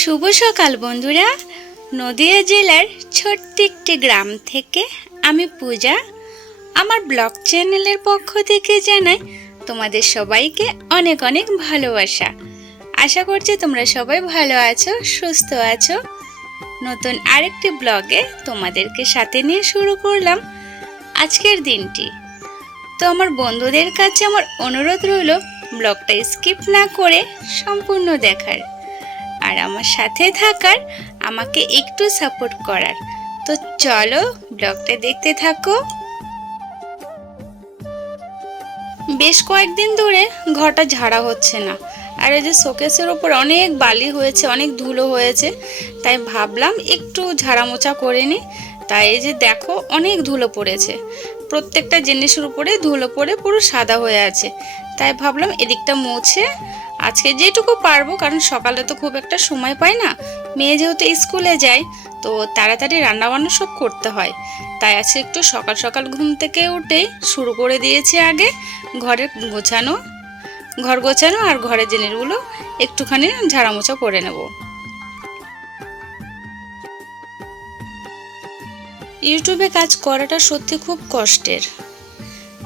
শুভ সকাল বন্ধুরা। নদিয়া জেলার ছোট্ট একটি গ্রাম থেকে আমি পূজা আমার ব্লগ চ্যানেলের পক্ষ থেকে জানাই তোমাদের সবাইকে অনেক অনেক ভালোবাসা। আশা করছি তোমরা সবাই ভালো আছো, সুস্থ আছো। নতুন আরেকটি ব্লগে তোমাদেরকে সাথে নিয়ে শুরু করলাম আজকের দিনটি। তো আমার বন্ধুদের কাছে আমার অনুরোধ রইল ব্লগটা স্কিপ না করে সম্পূর্ণ দেখার আর আমার সাথে থাকার, আমাকে একটু সাপোর্ট করার। তো চলো ব্লগটা দেখতে থাকো। বেশ কয়েকদিন ধরে ঘরটা ঝাড়া হচ্ছে না, আর এই যে শোকেসের ওপর অনেক বালি হয়েছে, অনেক ধুলো হয়েছে, তাই ভাবলাম একটু ঝাড়া মোছা করে নিই। তাই এই যে দেখো অনেক ধুলো পড়েছে, প্রত্যেকটা জিনিসের উপরে ধুলো পড়ে পুরো সাদা হয়ে আছে। তাই ভাবলাম এদিকটা মুছে আজকে যেটুকু পারবো, কারণ সকালে তো খুব একটা সময় পাই না, মেয়ে যেহেতু স্কুলে যায় তো তাড়াতাড়ি রান্নাবান্না সব করতে হয়। তাই আজকে একটু সকাল সকাল ঘুম থেকে উঠেই শুরু করে দিয়েছি আগে ঘর গোছানো আর ঘরের জিনিসগুলো একটুখানি ঝাড়া মোছা করে নেব। ইউটিউবে কাজ করাটা সত্যি খুব কষ্টের।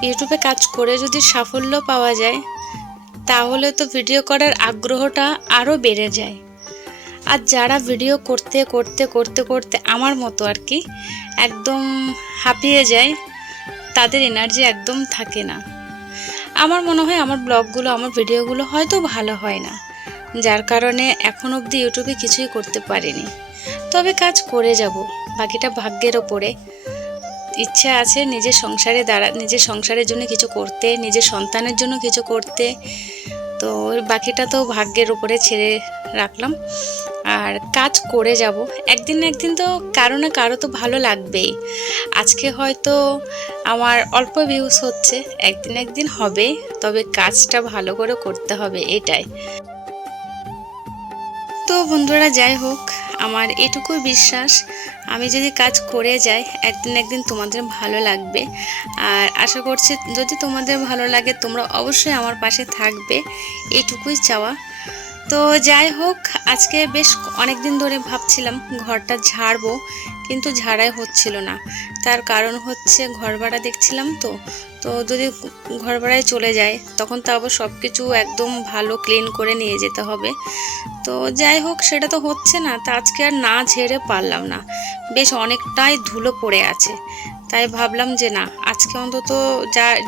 ইউটিউবে কাজ করে যদি সাফল্য পাওয়া যায় তাহলে তো ভিডিও করার আগ্রহটা আরও বেড়ে যায়। আর যারা ভিডিও করতে করতে করতে করতে আমার মতো আর কি একদম হাঁপিয়ে যায়, তাদের এনার্জি একদম থাকে না। আমার মনে হয় আমার ব্লগগুলো, আমার ভিডিওগুলো হয়তো ভালো হয় না, যার কারণে এখন অবধি ইউটিউবে কিছুই করতে পারিনি। তবে কাজ করে যাব, বাকিটা ভাগ্যের ওপরে। ইচ্ছা আছে নিজের সংসারের জন্য কিছু করতে, নিজের সন্তানের জন্য কিছু করতে। তো বাকিটা তো ভাগ্যের উপরে ছেড়ে রাখলাম, আর কাজ করে যাব। একদিন না একদিন তো কারো না কারো তো ভালো লাগবেই। আজকে হয়তো আমার অল্প ভিউজ হচ্ছে, একদিন একদিন হবে, তবে কাজটা ভালো করে করতে হবে, এটাই। তো বন্ধুরা যাই হোক, আমার এটুকুই বিশ্বাস, আমি যদি কাজ করে যাই একদিন একদিন তোমাদের ভালো লাগবে। আর আশা করছি যদি তোমাদের ভালো লাগে তোমরা অবশ্যই আমার পাশে থাকবে, এইটুকুই চাওয়া। তো যাই হোক, আজকে বেশ অনেক দিন ধরে ভাবছিলাম ঘরটা ঝাড়বো, কিন্তু ঝাড়াই হচ্ছিল না। তার কারণ হচ্ছে ঘর ভাড়া দেখছিলাম, তো যদি ঘর ভাড়ায় চলে যায় তখন তো আবার সব কিছু একদম ভালো ক্লিন করে নিয়ে যেতে হবে। তো যাই হোক, সেটা তো হচ্ছে না, তা আজকে আর না ঝেড়ে পারলাম না, বেশ অনেকটাই ধুলো পড়ে আছে। তাই ভাবলাম যে না, আজকে অন্তত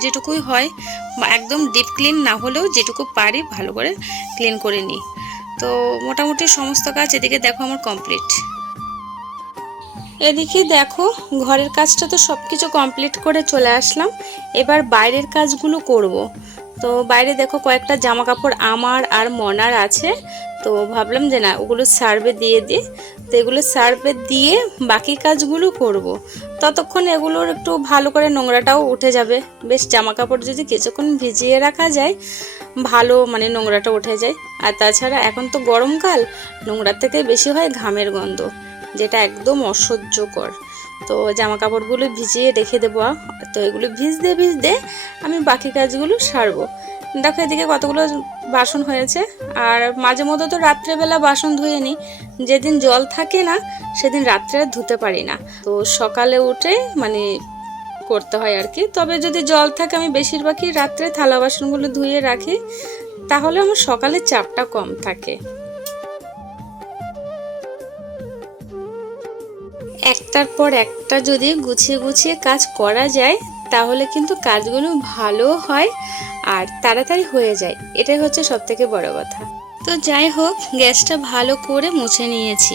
যেটুকুই হয় একদম ডিপ ক্লিন না হলেও যেটুকু পারি ভালো করে ক্লিন করে নিই। তো মোটামুটি সমস্ত কাজ এদিকে দেখো আমার কমপ্লিট। এদিকে দেখো ঘরের কাজটা তো সব কিছু কমপ্লিট করে চলে আসলাম, এবার বাইরের কাজগুলো করব। তো বাইরে দেখো কয়েকটা জামা কাপড় আমার আর মনার আছে, তো ভাবলাম যে না ওগুলো সার্ভে দিয়ে দিই। তো এগুলো সার্ভে দিয়ে বাকি কাজগুলো করব। ততক্ষণ এগুলোর একটু ভালো করে নোংরাটাও উঠে যাবে। বেশ জামা কাপড় যদি কিছুক্ষণ ভিজিয়ে রাখা যায় ভালো, মানে নোংরাটা উঠে যায়। আর তাছাড়া এখন তো গরমকাল, নোংরার থেকে বেশি হয় ঘামের গন্ধ, যেটা একদম অসহ্যকর। তো জামা কাপড়গুলো ভিজিয়ে রেখে দেবো। তো এগুলো ভিজতে ভিজতে আমি বাকি কাজগুলো সারবো। দেখো এদিকে কতগুলো বাসন হয়েছে, আর মাঝে মধ্যে তো রাত্রেবেলা বাসন ধুয়ে নিই। যেদিন জল থাকে না সেদিন রাত্রে ধুতে পারি না, তো সকালে উঠে মানে করতে হয় আর কি। তবে যদি জল থাকে আমি বেশিরভাগই রাত্রে থালা বাসনগুলো ধুয়ে রাখি, তাহলে আমার সকালে চাপটা কম থাকে। একটার পর একটা যদি গুছিয়ে গুছিয়ে কাজ করা যায় তাহলে কিন্তু কাজগুলো ভালো হয় আর তাড়াতাড়ি হয়ে যায়, এটাই হচ্ছে সবথেকে বড় কথা। তো যাই হোক, গ্যাসটা ভালো করে মুছে নিয়েছি।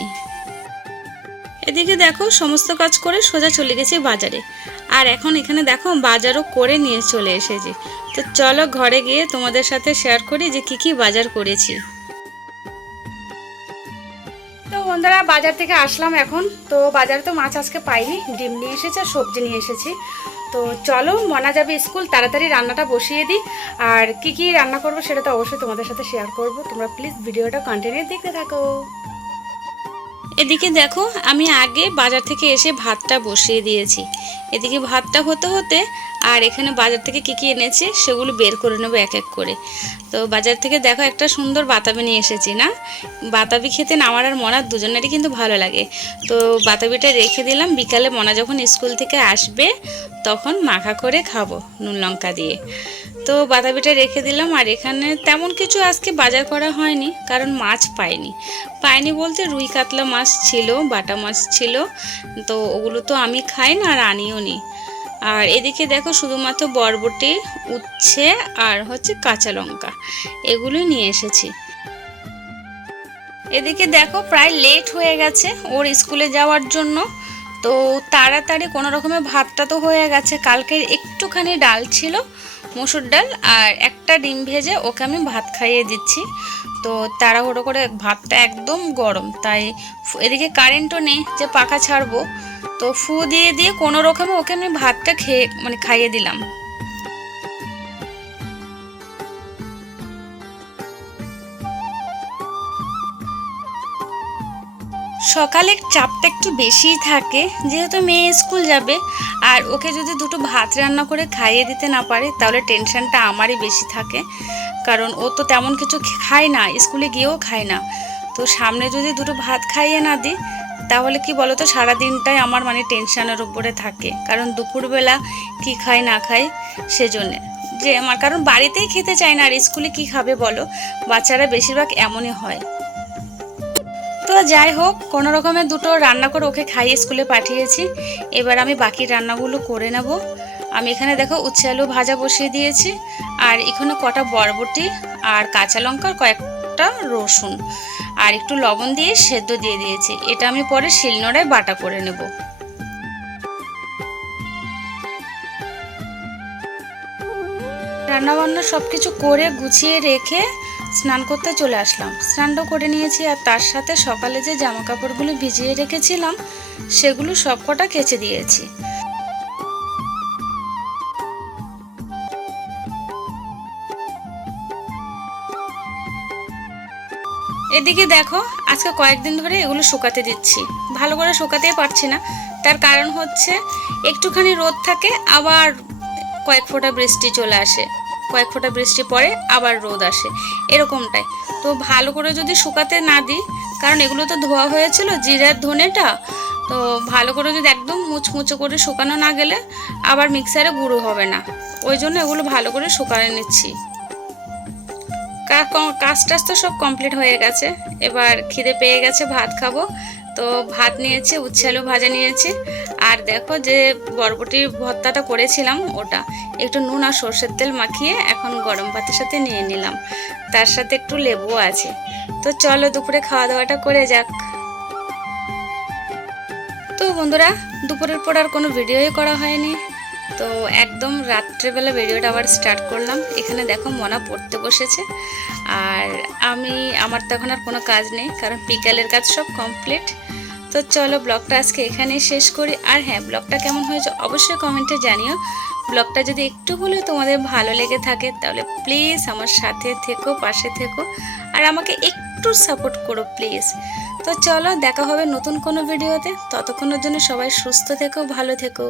এদিকে দেখো সমস্ত কাজ করে সোজা চলে গেছি বাজারে, আর এখন এখানে দেখো বাজারও করে নিয়ে চলে এসেছি। তো চলো ঘরে গিয়ে তোমাদের সাথে শেয়ার করি যে কি কি বাজার করেছি। তো বন্ধুরা বাজার থেকে আসলাম এখন। তো বাজারে তো মাছ আজকে পাইনি, ডিম নিয়ে এসেছি আর সবজি নিয়ে এসেছি। তো চলো, মনা যাবে স্কুল, তাড়াতাড়ি রান্নাটা বসিয়ে দিই। আর কি কি রান্না করবো সেটা তো অবশ্যই তোমাদের সাথে শেয়ার করব, তোমরা প্লিজ ভিডিওটা কন্টিনিউ দেখতে থাকো। এদিকে দেখো আমি আগে বাজার থেকে এসে ভাতটা বসিয়ে দিয়েছি। এদিকে ভাতটা হতে হতে আর এখানে বাজার থেকে কী কী এনেছি সেগুলো বের করে নেবো এক এক করে। তো বাজার থেকে দেখো একটা সুন্দর বাতাবি নিয়ে এসেছি না। বাতাবি খেতে আমার আর মনার দুজনেরই কিন্তু ভালো লাগে। তো বাতাবিটা রেখে দিলাম, বিকালে মনা যখন স্কুল থেকে আসবে তখন মাখা করে খাবো নুন লঙ্কা দিয়ে। তো বাতাবিটা রেখে দিলাম। আর এখানে তেমন কিছু আজকে বাজার করা হয়নি, কারণ মাছ পাইনি বলতে রুই কাতলা মাছ ছিল, বাটা মাছ ছিল। তো ওগুলো তো আমি খাই না আর আনিও নি। আর এদিকে দেখো শুধুমাত্র বরবটি, উচ্ছে আর হচ্ছে কাঁচা লঙ্কা এগুলোই নিয়ে এসেছি। এদিকে দেখো প্রায় লেট হয়ে গেছে ওর স্কুলে যাওয়ার জন্য। তো তাড়াতাড়ি কোনো রকমের ভাতটা তো হয়ে গেছে, কালকের একটুখানি ডাল ছিল মসুর ডাল, আর একটা ডিম ভেজে ওকে আমি ভাত খাইয়ে দিচ্ছি। তো তাড়াহুড়ো করে ভাতটা একদম গরম, তাই এদিকে কারেন্টও নেই যে পাখা ছাড়বো। তো ফু দিয়ে দিয়ে কোনো রকমে ওকে আমি ভাতটা খাইয়ে দিলাম। সকালে চাপটা একটু বেশিই থাকে, যেহেতু মেয়ে স্কুল যাবে। আর ওকে যদি দুটো ভাত রান্না করে খাইয়ে দিতে না পারে তাহলে টেনশনটা আমারই বেশি থাকে, কারণ ও তো তেমন কিছু খায় না, স্কুলে গিয়েও খায় না। তো সামনে যদি দুটো ভাত খাইয়ে না দিই তাহলে কি বলতো সারাদিনটাই আমার টেনশনের উপরে থাকে, কারণ দুপুরবেলা কি খায় না খায় সেজন্য। যে আমার কারণ বাড়িতেই খেতে চায় না, আর স্কুলে কি খাবে বলো, বাচ্চারা বেশিরভাগ এমনই হয়। তো যাই হোক কোনো রকমের দুটো রান্না করে ওকে খাইয়ে স্কুলে পাঠিয়েছি। এবার আমি বাকি রান্নাগুলো করে নেব। আমি এখানে দেখো উচ্ছে আলু ভাজা বসিয়ে দিয়েছি, আর এখানে কটা বরবটি আর কাঁচা লঙ্কা কয়েকটা রসুন আর একটু লবণ দিয়ে সেদ্ধ দিয়ে দিয়েছি। এটা আমি পরে শিলনোড়ায় বাটা করে নেব। রান্নাবান্না সব কিছু করে গুছিয়ে রেখে স্নান করতে চলে আসলাম। স্নানটা করে নিয়েছি, আর তার সাথে সকালে যে জামা কাপড়গুলো ভিজিয়ে রেখেছিলাম সেগুলো সব কটা কেচে দিয়েছি। এদিকে দেখো আজকে কয়েকদিন ধরে এগুলো শুকাতে দিচ্ছি, ভালো করে শুকাতেই পারছি না। তার কারণ হচ্ছে একটুখানি রোদ থাকে, আবার কয়েক ফোঁটা বৃষ্টি চলে আসে, কয়েক ফোঁটা বৃষ্টি পরে আবার রোদ আসে, এরকমটাই। তো ভালো করে যদি শুকাতে না দিই, কারণ এগুলো তো ধোয়া হয়েছিল জিরার ধনেটা, তো ভালো করে যদি একদম মুচমুচো করে শুকানো না গেলে আবার মিক্সারে গুঁড়ো হবে না, ওই জন্য এগুলো ভালো করে শুকানো নিচ্ছি। কাজ টাজ তো সব কমপ্লিট হয়ে গেছে, এবার খিদে পেয়ে গেছে, ভাত খাবো। তো ভাত নিয়েছি, উচ্ছে আলু ভাজা নিয়েছি, আর দেখো যে বরবটির ভর্তাটা করেছিলাম ওটা একটু নুন আর সর্ষের তেল মাখিয়ে এখন গরম ভাতের সাথে নিয়ে নিলাম, তার সাথে একটু লেবু আছে। তো চলো দুপুরে খাওয়া দাওয়াটা করে যাক। তো বন্ধুরা দুপুরের পর আর কোনো ভিডিওই করা হয়নি, তো একদম রাত্রেবেলা ভিডিওটা আবার স্টার্ট করলাম। এখানে দেখো মনা পড়তে বসেছে, আর আমার তো এখন আর কোনো কাজ নেই, কারণ বিকালের কাজ সব কমপ্লিট। তো চলো ব্লগটা আজকে এখানেই শেষ করি। আর হ্যাঁ, ব্লগটা কেমন হয়েছে অবশ্যই কমেন্টে জানিও। ব্লগটা যদি একটু হলেও তোমাদের ভালো লেগে থাকে তাহলে প্লিজ আমার সাথে থেকো, পাশে থেকো, আর আমাকে একটু সাপোর্ট করো প্লিজ। তো চলো দেখা হবে নতুন কোনো ভিডিওতে, ততক্ষণের জন্য সবাই সুস্থ থেকো, ভালো থেকো।